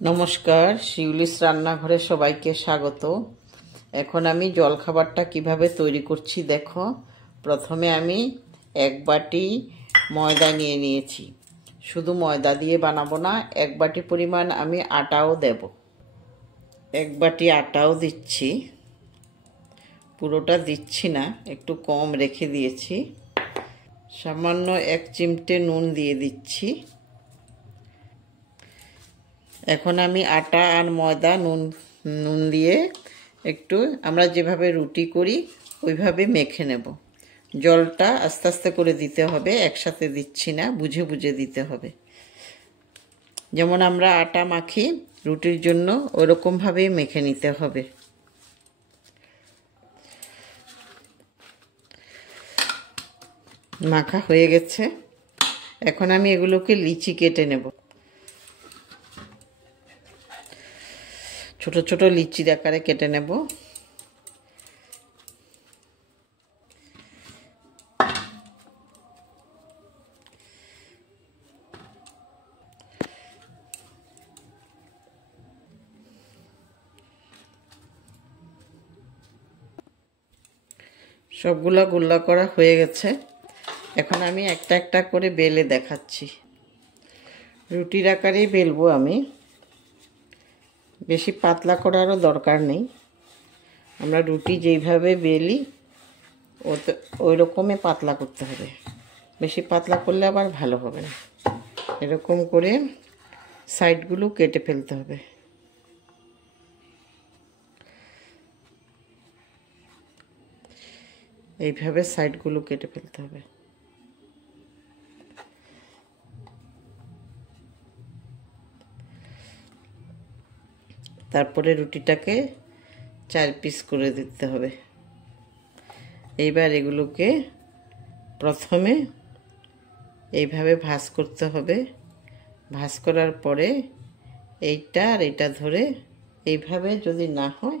নমস্কার, শিউলিস রান্নাঘরে সবাইকে স্বাগত। এখন আমি জলখাবারটা কিভাবে তৈরি করছি দেখো। প্রথমে আমি 1 বাটি ময়দা নিয়ে নিয়েছি। শুধু ময়দা দিয়ে বানাবো না, 1 বাটি পরিমাণ আমি আটাও দেব। 1 বাটি আটাও দিচ্ছি, পুরোটা দিচ্ছি না, একটু কম রেখে দিয়েছি। সামান্য 1 চিমটে নুন দিয়ে দিচ্ছি। এখন আমি আটা আর ময়দা নুন দিয়ে একটু আমরা যেভাবে রুটি করি ওইভাবে মেখে নেব। জলটা আস্তে আস্তে করে দিতে হবে, একসাথে দিচ্ছি না, বুঝে বুঝে দিতে হবে। যেমন আমরা আটা মাখি রুটির জন্য ওরকমভাবেই মেখে নিতে হবে। মাখা হয়ে গেছে, এখন আমি এগুলোকে লিচি কেটে নেব। ছোট ছোট লিচির আকারে কেটে নেব। সবগুলা গোল্লা করা হয়ে গেছে, এখন আমি একটা একটা করে বেলে দেখাচ্ছি। রুটির আকারেই বেলবো আমি, বেশি পাতলা করারও দরকার নেই। আমরা রুটি যেইভাবে বেলি ওই রকমই পাতলা করতে হবে, বেশি পাতলা করলে আবার ভালো হবে না। এরকম করে সাইডগুলো কেটে ফেলতে হবে। এইভাবে সাইডগুলো কেটে ফেলতে হবে। তারপরে রুটিটাকে 4 পিস করে দিতে হবে। এইবার এগুলোকে প্রথমে এইভাবে ভাঁজ করতে হবে। ভাঁজ করার পরে এইটা আর এটা ধরে এইভাবে, যদি না হয়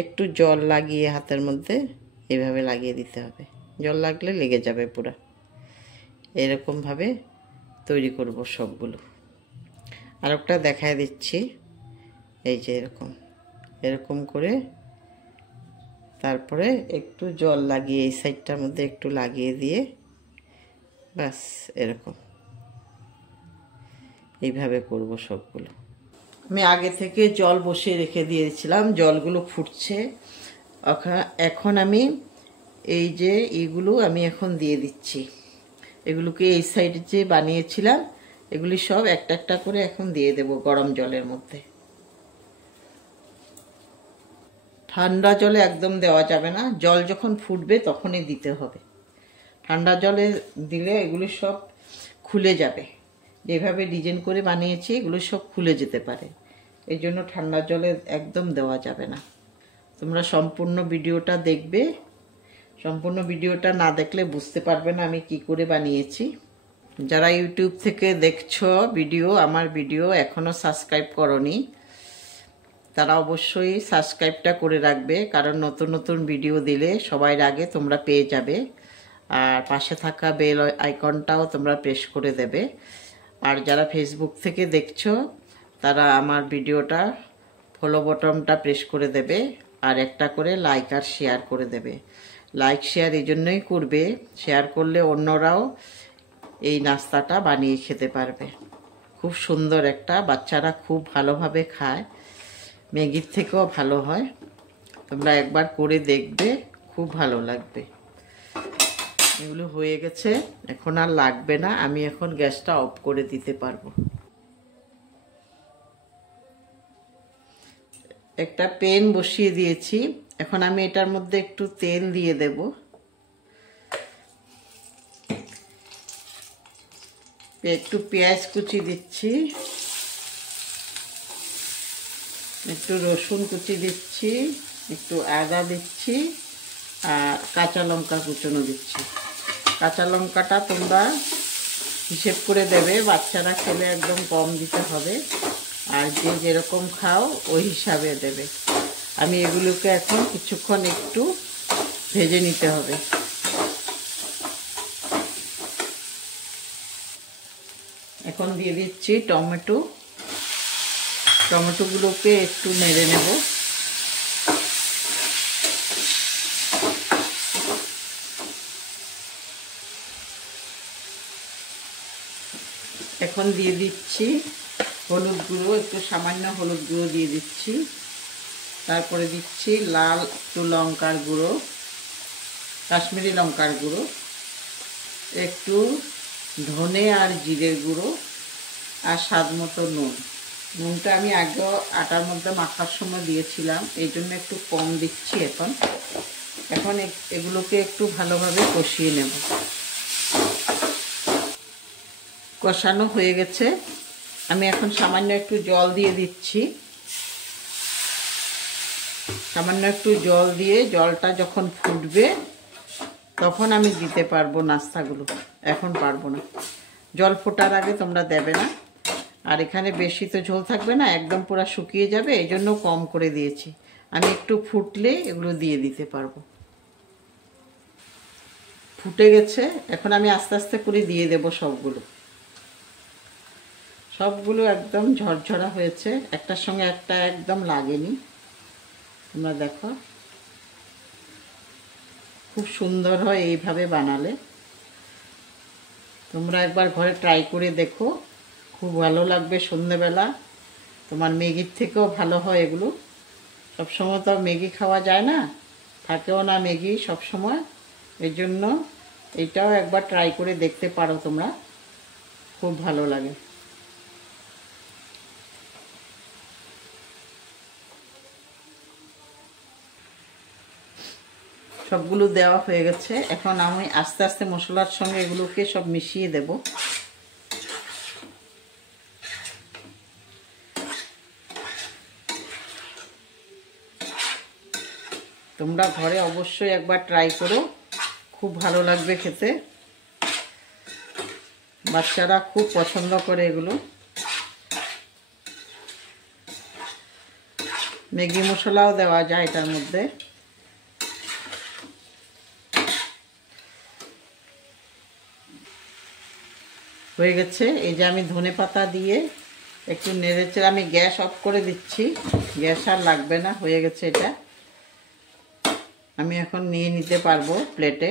একটু জল লাগিয়ে হাতের মধ্যে এইভাবে লাগিয়ে দিতে হবে। জল লাগলে লেগে যাবে পুরো। এরকমভাবে তৈরি করব সবগুলো। আর একটা দেখায় দিচ্ছি, এই যে এরকম করে তারপরে একটু জল লাগিয়ে এই সাইডটার মধ্যে একটু লাগিয়ে দিয়ে ব্যাস এরকম এইভাবে করব সবগুলো। আমি আগে থেকে জল বসিয়ে রেখে দিয়েছিলাম, জলগুলো ফুটছে। এখন আমি এই যে এগুলো আমি এখন দিয়ে দিচ্ছি। এগুলোকে এই সাইডে যে বানিয়েছিলাম এগুলি সব একটা একটা করে এখন দিয়ে দেব গরম জলের মধ্যে। ঠান্ডা জলে একদম দেওয়া যাবে না, জল যখন ফুটবে তখনই দিতে হবে। ঠান্ডা জলে দিলে এগুলি সব খুলে যাবে। যেভাবে ডিজাইন করে বানিয়েছি এগুলো সব খুলে যেতে পারে, এই জন্য ঠান্ডা জলে একদম দেওয়া যাবে না। তোমরা সম্পূর্ণ ভিডিওটা দেখবে, সম্পূর্ণ ভিডিওটা না দেখলে বুঝতে পারবে না আমি কি করে বানিয়েছি। যারা ইউটিউব থেকে দেখছো আমার ভিডিও এখনও সাবস্ক্রাইব করনি, তারা অবশ্যই সাবস্ক্রাইবটা করে রাখবে, কারণ নতুন নতুন ভিডিও দিলে সবার আগে তোমরা পেয়ে যাবে। আর পাশে থাকা বেল আইকনটাও তোমরা প্রেস করে দেবে। আর যারা ফেসবুক থেকে দেখছো তারা আমার ভিডিওটা ফলো বাটনটা প্রেস করে দেবে, আর একটা করে লাইক আর শেয়ার করে দেবে। লাইক শেয়ার এই জন্যই করবে, শেয়ার করলে অন্যরাও এই নাস্তাটা বানিয়ে খেতে পারবে। খুব সুন্দর একটা, বাচ্চারা খুব ভালোভাবে খায়, ম্যাগির থেকেও ভালো হয়। তোমরা একবার করে দেখবে, খুব ভালো লাগবে। এগুলো হয়ে গেছে, এখন আর লাগবে না, আমি এখন গ্যাসটা অফ করে দিতে পারবো। একটা প্যান বসিয়ে দিয়েছি, এখন আমি এটার মধ্যে একটু তেল দিয়ে দেব। একটু পেঁয়াজ কুচি দিচ্ছি, একটু রসুন কুচি দিচ্ছি, একটু আদা দিচ্ছি, আর কাঁচা লঙ্কা কুচনো দিচ্ছি। কাঁচা লঙ্কাটা তোমরা হিসেব করে দেবে, বাচ্চারা খেলে একদম কম দিতে হবে, আর যে যেরকম খাও ওই হিসাবে দেবে। আমি এগুলোকে এখন কিছুক্ষণ একটু ভেজে নিতে হবে। এখন দিয়ে দিচ্ছি টমেটো। টমেটোগুলোকে একটু নেড়ে নেব। এখন দিয়ে দিচ্ছি হলুদ গুঁড়ো, একটু সামান্য হলুদ গুঁড়ো দিয়ে দিচ্ছি। তারপরে দিচ্ছি লাল একটু লঙ্কার গুঁড়ো, কাশ্মীরি লঙ্কার গুঁড়ো, একটু ধনে আর জিরের গুঁড়ো, আর স্বাদ মতো নুন। নুনটা আমি আগেও আটার মধ্যে মাখার সময় দিয়েছিলাম, এই জন্য একটু কম দিচ্ছি এখন। এখন এগুলোকে একটু ভালোভাবে কষিয়ে নেব। কষানো হয়ে গেছে, আমি এখন সামান্য একটু জল দিয়ে দিচ্ছি। সামান্য একটু জল দিয়ে জলটা যখন ফুটবে তখন আমি দিতে পারবো নাস্তাগুলো, এখন পারবো না। জল ফোটার আগে তোমরা দেবে না। আর এখানে বেশি তো ঝোল থাকবে না, একদম পুরো শুকিয়ে যাবে, এই জন্য কম করে দিয়েছি। আমি একটু ফুটলে এগুলো দিয়ে দিতে পারবো। ফুটে গেছে, এখন আমি আস্তে আস্তে করে দিয়ে দেব সবগুলো। সবগুলো একদম ঝরঝরা হয়েছে, একটার সঙ্গে একটা একদম লাগেনি। তোমরা দেখো, খুব সুন্দর হয় এইভাবে বানালে। তোমরা একবার ঘরে ট্রাই করে দেখো, খুব ভালো লাগবে। সন্ধ্যেবেলা তোমার ম্যাগির থেকেও ভালো হয় এগুলো। সবসময় তো ম্যাগি খাওয়া যায় না, থাকেও না ম্যাগি সবসময়, এর জন্য এটাও একবার ট্রাই করে দেখতে পারো তোমরা, খুব ভালো লাগে। সবগুলো দেওয়া হয়ে গেছে, এখন আমি আস্তে আস্তে মশলার সঙ্গে এগুলোকে সব মিশিয়ে দেব। তোমরা ঘরে অবশ্যই একবার ট্রাই করো, খুব ভালো লাগবে খেতে। বাচ্চারা খুব পছন্দ করে এগুলো। ম্যাগি মশলাও দেওয়া যায় এটার মধ্যে। হয়ে গেছে, এই যে আমি ধনেপাতা দিয়ে একটু নেড়েচেড়ে আমি গ্যাস অফ করে দিচ্ছি, গ্যাস আর লাগবে না। হয়ে গেছে এটা, আমি এখন নিয়ে নিতে পারবো প্লেটে।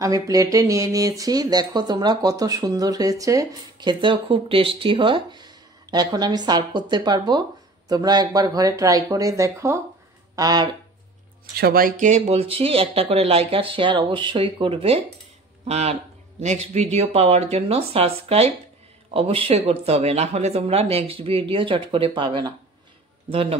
আমি প্লেটে নিয়ে নিয়েছি, দেখো তোমরা কত সুন্দর হয়েছে, খেতেও খুব টেস্টি হয়। এখন আমি সার্ভ করতে পারবো। তোমরা একবার ঘরে ট্রাই করে দেখো, আর সবাইকে বলছি একটা করে লাইক আর শেয়ার অবশ্যই করবে। আর নেক্সট ভিডিও পাওয়ার জন্য সাবস্ক্রাইব অবশ্যই করতে হবে, না হলে তোমরা নেক্সট ভিডিও চট করে পাবে না। ধন্যবাদ।